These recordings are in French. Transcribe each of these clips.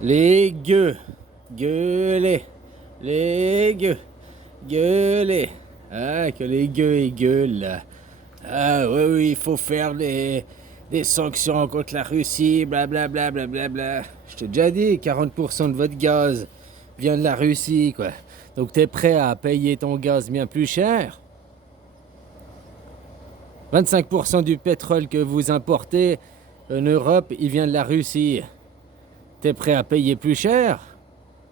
Les gueux, gueulez, les gueux, gueulez. Ah, que les gueux ils gueulent là. Ah, oui, oui, il faut faire des sanctions contre la Russie, blablabla, blablabla. Je t'ai déjà dit, 40% de votre gaz vient de la Russie, quoi. Donc t'es prêt à payer ton gaz bien plus cher? 25% du pétrole que vous importez en Europe, il vient de la Russie. T'es prêt à payer plus cher?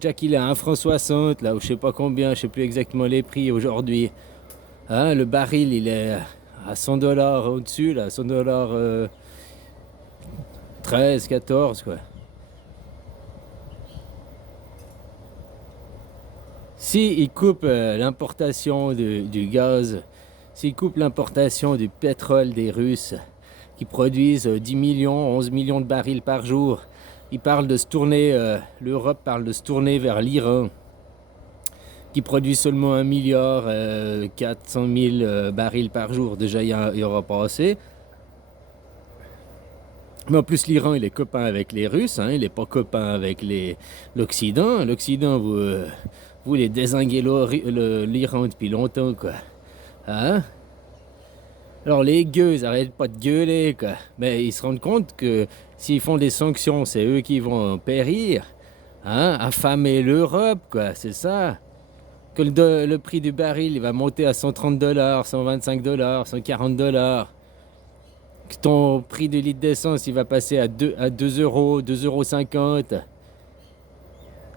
Jack, il est à 1,60 là, ou je sais pas combien, je sais plus exactement les prix aujourd'hui. Hein, le baril, il est à 100 dollars au-dessus, là, 100 dollars 13, 14, quoi. Si ils coupent l'importation du gaz, s'ils coupent l'importation du pétrole des Russes, qui produisent 10 millions, 11 millions de barils par jour, ils parlent de se tourner, l'Europe parle de se tourner vers l'Iran, qui produit seulement 1 milliard 400 000 barils par jour. Déjà, il y aura pas assez. Mais en plus, l'Iran, il est copain avec les Russes, hein, il n'est pas copain avec l'Occident. L'Occident, vous les dézinguez l'Iran depuis longtemps, quoi. Hein? Alors les gueux, ils arrêtent pas de gueuler, quoi. Mais ils se rendent compte que s'ils font des sanctions, c'est eux qui vont périr. Hein? Affamer l'Europe, quoi, c'est ça. Que le prix du baril, il va monter à 130 dollars, 125 dollars, 140 dollars. Que ton prix de litre d'essence, il va passer à 2 euros, 2,50 €.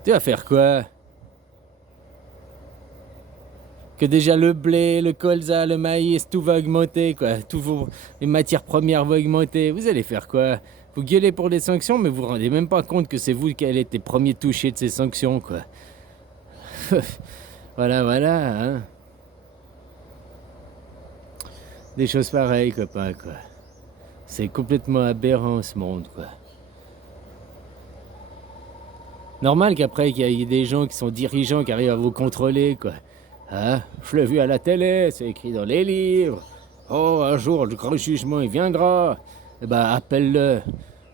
Tu vas faire quoi? Que déjà le blé, le colza, le maïs, tout va augmenter, quoi. Les matières premières vont augmenter. Vous allez faire quoi? Vous gueulez pour les sanctions, mais vous vous rendez même pas compte que c'est vous qui allez être les premiers touchés de ces sanctions, quoi. Voilà, voilà, hein. Des choses pareilles, copain, quoi. C'est complètement aberrant, ce monde, quoi. Normal qu'après, qu'il y ait des gens qui sont dirigeants, qui arrivent à vous contrôler, quoi. Hein? Je l'ai vu à la télé, c'est écrit dans les livres. Oh, un jour, le grand jugement, il viendra. Eh ben, appelle-le.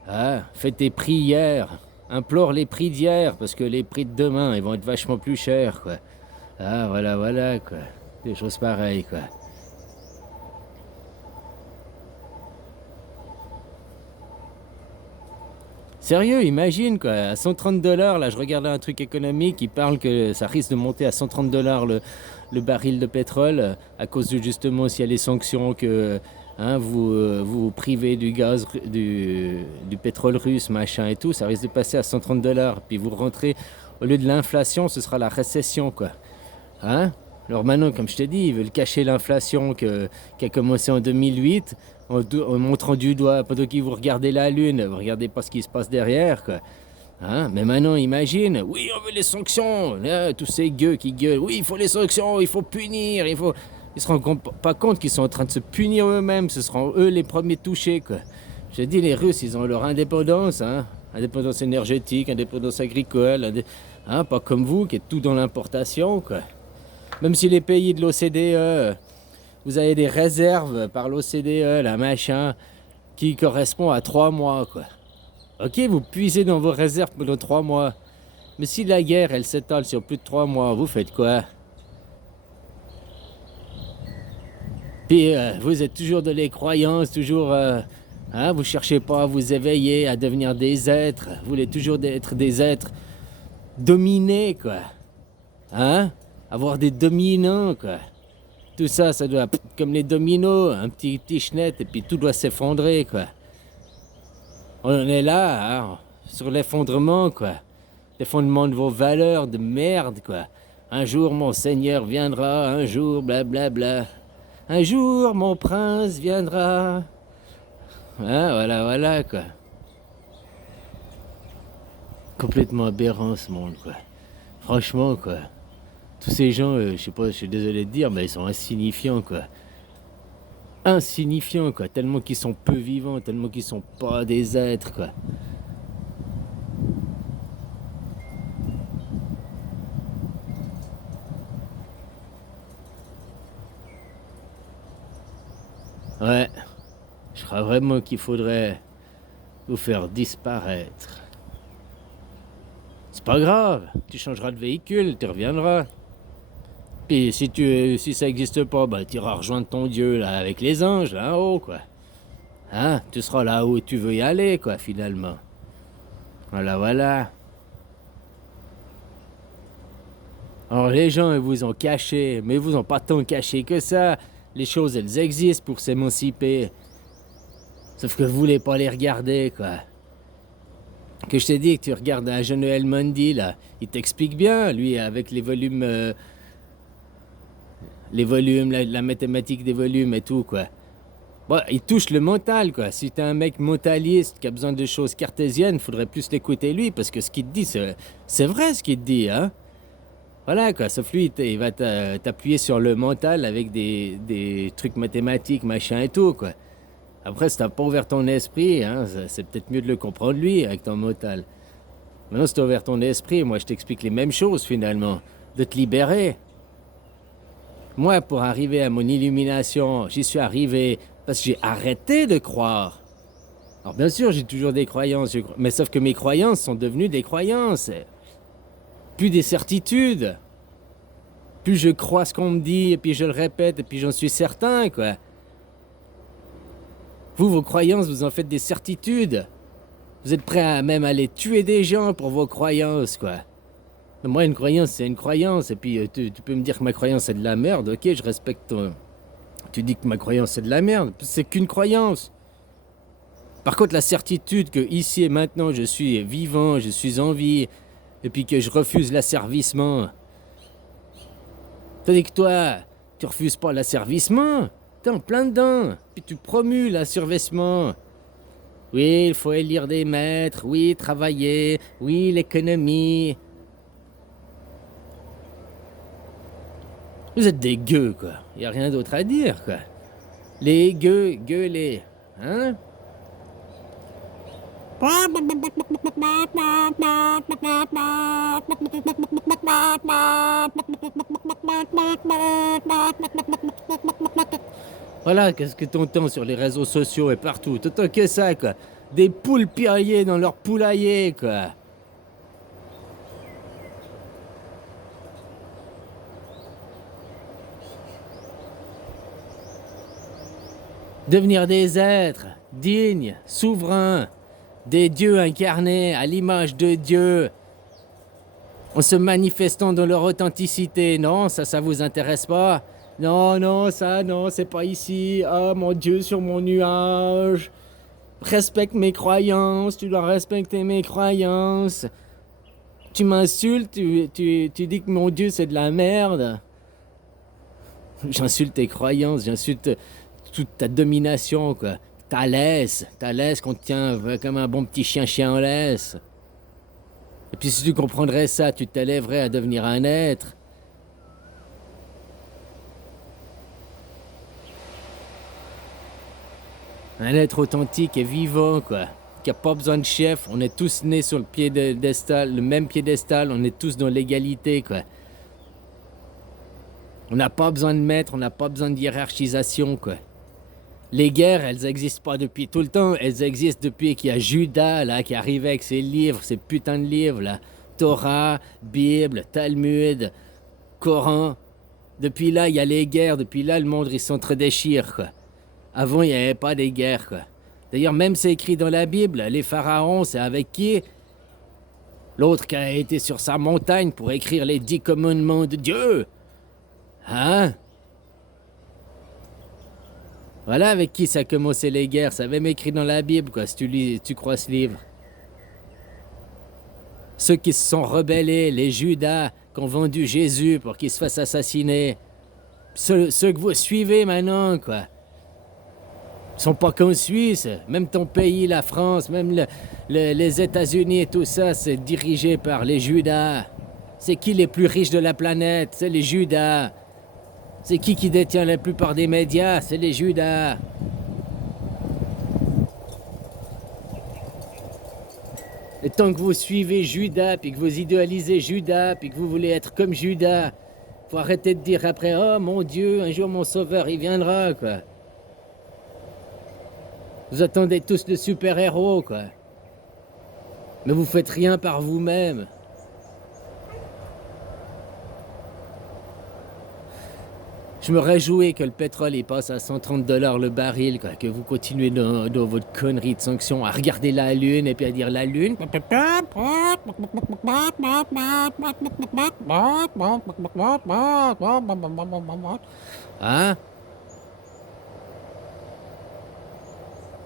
Hein? Fais tes prières. Implore les prix d'hier, parce que les prix de demain, ils vont être vachement plus chers, quoi. Ah, voilà, voilà, quoi. Des choses pareilles, quoi. Sérieux, imagine, quoi. À 130 dollars, là, je regardais un truc économique, il parle que ça risque de monter à 130 dollars le baril de pétrole, à cause de justement s'il y a les sanctions que hein, vous privez du gaz, du pétrole russe, machin et tout, ça risque de passer à 130 dollars. Puis vous rentrez, au lieu de l'inflation, ce sera la récession, quoi. Hein? Alors maintenant, comme je t'ai dit, ils veulent cacher l'inflation qui a commencé en 2008 en montrant du doigt pendant que vous regardez la Lune, vous regardez pas ce qui se passe derrière, quoi. Hein? Mais maintenant, imagine, oui, on veut les sanctions. Là, tous ces gueux qui gueulent, oui, il faut les sanctions, il faut punir, il faut... Ils se rendent pas compte qu'ils sont en train de se punir eux-mêmes, ce seront eux les premiers touchés, quoi. Je dis, les Russes, ils ont leur indépendance, hein. Indépendance énergétique, indépendance agricole, hein, pas comme vous qui êtes tout dans l'importation, quoi. Même si les pays de l'OCDE, vous avez des réserves par l'OCDE, la machin, qui correspond à 3 mois, quoi. Ok, vous puisez dans vos réserves pendant 3 mois. Mais si la guerre, elle s'étale sur plus de 3 mois, vous faites quoi? Puis vous êtes toujours dans les croyances, toujours... hein, vous cherchez pas à vous éveiller, à devenir des êtres. Vous voulez toujours être des êtres dominés, quoi. Hein? Avoir des dominants, quoi. Tout ça, ça doit, comme les dominos, un petit chenette, et puis tout doit s'effondrer, quoi. On est là, hein, sur l'effondrement, quoi. L'effondrement de vos valeurs de merde, quoi. Un jour, mon seigneur viendra, un jour, blablabla. Un jour, mon prince viendra. Hein, voilà, voilà, quoi. Complètement aberrant, ce monde, quoi. Franchement, quoi. Tous ces gens, je sais pas, je suis désolé de dire, mais ils sont insignifiants, quoi. Insignifiants, quoi. Tellement qu'ils sont peu vivants, tellement qu'ils sont pas des êtres, quoi. Ouais, je crois vraiment qu'il faudrait vous faire disparaître. C'est pas grave, tu changeras de véhicule, tu reviendras. Puis si ça n'existe pas, bah tu iras rejoindre ton Dieu là avec les anges là en haut quoi. Hein? Tu seras là où tu veux y aller quoi finalement. Voilà, voilà. Alors les gens ils vous ont caché, mais ils vous ont pas tant caché que ça. Les choses elles existent pour s'émanciper. Sauf que vous voulez pas les regarder quoi. Que je t'ai dit que tu regardes un jeune El Mondi là, il t'explique bien lui avec les volumes, la mathématique des volumes et tout quoi. Bon, il touche le mental, quoi. Si t'es un mec mentaliste qui a besoin de choses cartésiennes, faudrait plus l'écouter lui, parce que ce qu'il te dit, c'est vrai ce qu'il te dit, hein. Voilà, quoi. Sauf lui, il va t'appuyer sur le mental avec des trucs mathématiques, machin et tout, quoi. Après, si t'as pas ouvert ton esprit, hein, c'est peut-être mieux de le comprendre lui, avec ton mental. Maintenant, si t'as ouvert ton esprit, moi, je t'explique les mêmes choses, finalement. De te libérer. Moi, pour arriver à mon illumination, j'y suis arrivé parce que j'ai arrêté de croire. Alors bien sûr, j'ai toujours des croyances, mais sauf que mes croyances sont devenues des croyances. Plus des certitudes. Plus je crois ce qu'on me dit, et puis je le répète, et puis j'en suis certain, quoi. Vous, vos croyances, vous en faites des certitudes. Vous êtes prêts à même aller tuer des gens pour vos croyances, quoi. Moi, une croyance, c'est une croyance. Et puis, tu peux me dire que ma croyance, c'est de la merde. Ok, je respecte ton... Tu dis que ma croyance, c'est de la merde. C'est qu'une croyance. Par contre, la certitude que ici et maintenant, je suis vivant, je suis en vie, et puis que je refuse l'asservissement. Tandis que toi, tu refuses pas l'asservissement. T'es en plein dedans. Puis tu promues l'asservissement. Oui, il faut élire des maîtres. Oui, travailler. Oui, l'économie. Vous êtes des gueux, quoi. Y a rien d'autre à dire, quoi. Les gueux, gueulez. Hein? Voilà, qu'est-ce que t'entends sur les réseaux sociaux et partout. T'entends que ça, quoi. Des poules piraillées dans leur poulailler, quoi. Devenir des êtres dignes, souverains, des dieux incarnés à l'image de Dieu, en se manifestant dans leur authenticité. Non, ça vous intéresse pas? Non, non, ça, non, c'est pas ici. Ah, mon Dieu, sur mon nuage. Respecte mes croyances, tu dois respecter mes croyances. Tu m'insultes, tu dis que mon Dieu, c'est de la merde. J'insulte tes croyances, j'insulte toute ta domination, quoi. Ta laisse qu'on te tient comme un bon petit chien en laisse. Et puis si tu comprendrais ça, tu t'élèverais à devenir un être. Un être authentique et vivant, quoi. Qui a pas besoin de chef. On est tous nés sur le piédestal, le même piédestal. On est tous dans l'égalité, quoi. On n'a pas besoin de maître, on n'a pas besoin de hiérarchisation, quoi. Les guerres, elles existent pas depuis tout le temps. Elles existent depuis qu'il y a Judas, là, qui arrivait avec ses livres, ses putains de livres, là. Torah, Bible, Talmud, Coran. Depuis là, il y a les guerres. Depuis là, le monde, il s'entre-déchire, quoi. Avant, il n'y avait pas des guerres, quoi. D'ailleurs, même c'est écrit dans la Bible, les pharaons, c'est avec qui? L'autre qui a été sur sa montagne pour écrire les 10 commandements de Dieu. Hein? Voilà avec qui ça a commencé les guerres. Ça avait même écrit dans la Bible, quoi, si tu crois ce livre. Ceux qui se sont rebellés, les Judas, qui ont vendu Jésus pour qu'il se fasse assassiner. Ceux que vous suivez maintenant, quoi. Ils sont pas qu'en Suisse. Même ton pays, la France, même les États-Unis et tout ça, c'est dirigé par les Judas. C'est qui les plus riches de la planète? C'est les Judas. C'est qui détient la plupart des médias? C'est les Judas. Et tant que vous suivez Judas, puis que vous idéalisez Judas, puis que vous voulez être comme Judas, faut arrêter de dire après, oh mon Dieu, un jour mon sauveur, il viendra, quoi. Vous attendez tous le super-héros, quoi. Mais vous faites rien par vous-même. Je me réjouis que le pétrole il passe à 130 $ le baril, quoi, que vous continuez dans votre connerie de sanctions à regarder la lune et puis à dire la lune. Hein?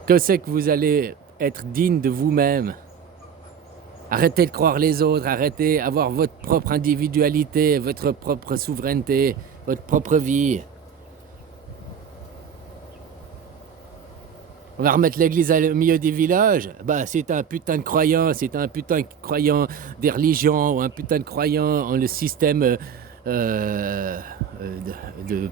Que c'est que vous allez être digne de vous-même? Arrêtez de croire les autres, arrêtez d'avoir votre propre individualité, votre propre souveraineté, votre propre vie. On va remettre l'église au milieu des villages. Bah, si t'es un putain de croyant, si t'es un putain de croyant des religions ou un putain de croyant en le système de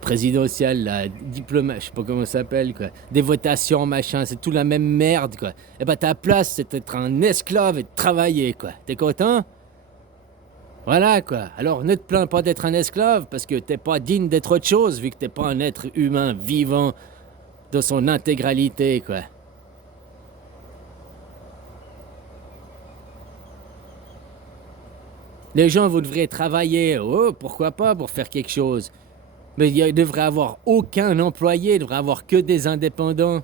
présidentiel, là, diplomate, je sais pas comment ça s'appelle, quoi. Des votations, machin, c'est tout la même merde, quoi. Et bah, ta place, c'est d'être un esclave et de travailler, quoi. T'es content? Voilà, quoi. Alors, ne te plains pas d'être un esclave parce que t'es pas digne d'être autre chose vu que t'es pas un être humain vivant dans son intégralité, quoi. Les gens, vous devriez travailler, oh, pourquoi pas, pour faire quelque chose. Mais il ne devrait avoir aucun employé, il devrait avoir que des indépendants.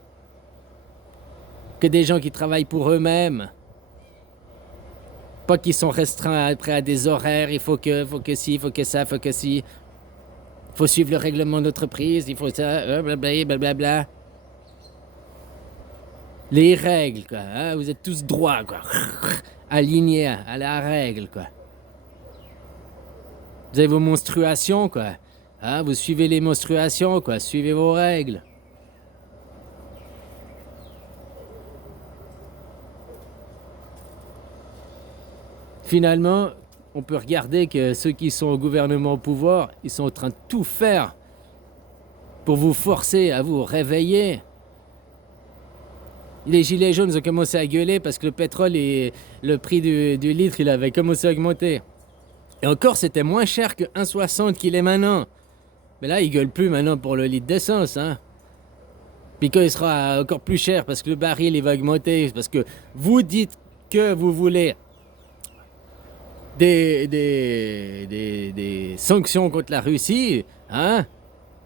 Que des gens qui travaillent pour eux-mêmes. Pas qu'ils sont restreints après à des horaires, il faut que ci, il faut que ça, il faut que ci. Il faut suivre le règlement d'entreprise, il faut ça, blablabla, blablabla. Les règles, quoi. Hein, vous êtes tous droits, quoi. Alignés à la règle, quoi. Vous avez vos menstruations, quoi. Hein, vous suivez les menstruations, quoi. Suivez vos règles. Finalement, on peut regarder que ceux qui sont au gouvernement au pouvoir, ils sont en train de tout faire pour vous forcer à vous réveiller. Les gilets jaunes ont commencé à gueuler parce que le pétrole et le prix du litre, il avait commencé à augmenter. Et encore, c'était moins cher que 1,60 qu'il est maintenant. Mais là, ils gueulent plus maintenant pour le litre d'essence, hein. Puis quand il sera encore plus cher parce que le baril, il va augmenter. Parce que vous dites que vous voulez des sanctions contre la Russie, hein,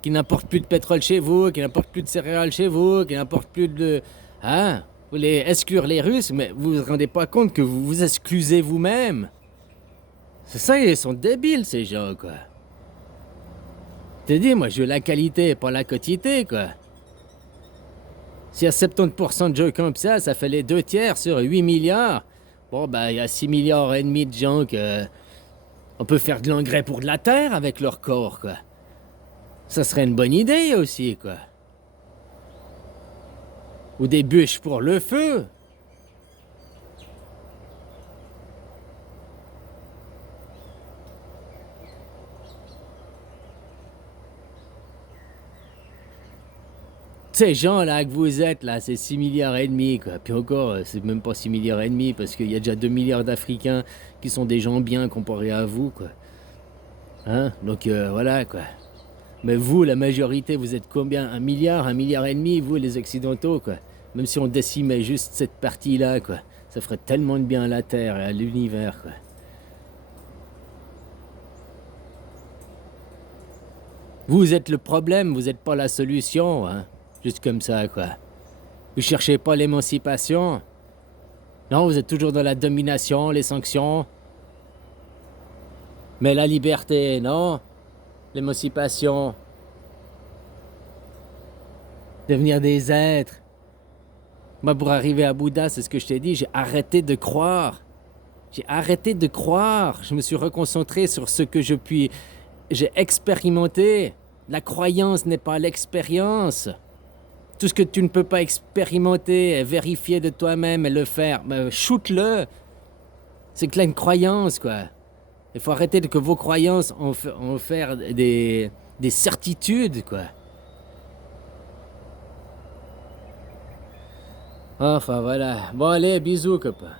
qui n'importe plus de pétrole chez vous, qui n'importe plus de céréales chez vous, qui n'importe plus de... Hein, vous voulez exclure les Russes, mais vous vous rendez pas compte que vous vous exclusez vous-même. C'est ça, ils sont débiles, ces gens, quoi. T'es dit, moi, je veux la qualité, pas la quantité, quoi. S'il y a 70% de gens comme ça fait les 2 tiers sur 8 milliards. Bon, bah, il y a 6 milliards et demi de gens que... On peut faire de l'engrais pour de la terre avec leur corps, quoi. Ça serait une bonne idée aussi, quoi. Ou des bûches pour le feu. Ces gens-là que vous êtes, là, c'est 6 milliards et demi, quoi. Puis encore, c'est même pas 6 milliards et demi, parce qu'il y a déjà 2 milliards d'Africains qui sont des gens bien comparés à vous, quoi. Hein? Donc, voilà, quoi. Mais vous, la majorité, vous êtes combien? 1 milliard et demi, vous, les Occidentaux, quoi. Même si on décimait juste cette partie-là, quoi. Ça ferait tellement de bien à la Terre et à l'univers, quoi. Vous êtes le problème, vous n'êtes pas la solution, hein. Juste comme ça, quoi. Vous cherchez pas l'émancipation. Non, vous êtes toujours dans la domination, les sanctions. Mais la liberté, non? L'émancipation. Devenir des êtres. Moi, pour arriver à Bouddha, c'est ce que je t'ai dit, j'ai arrêté de croire. J'ai arrêté de croire. Je me suis reconcentré sur ce que j'ai expérimenté. La croyance n'est pas l'expérience. Tout ce que tu ne peux pas expérimenter, et vérifier de toi-même et le faire, shoot-le. C'est que là une croyance, quoi. Il faut arrêter que vos croyances en faire des certitudes, quoi. Enfin, voilà. Bon, allez, bisous, copain.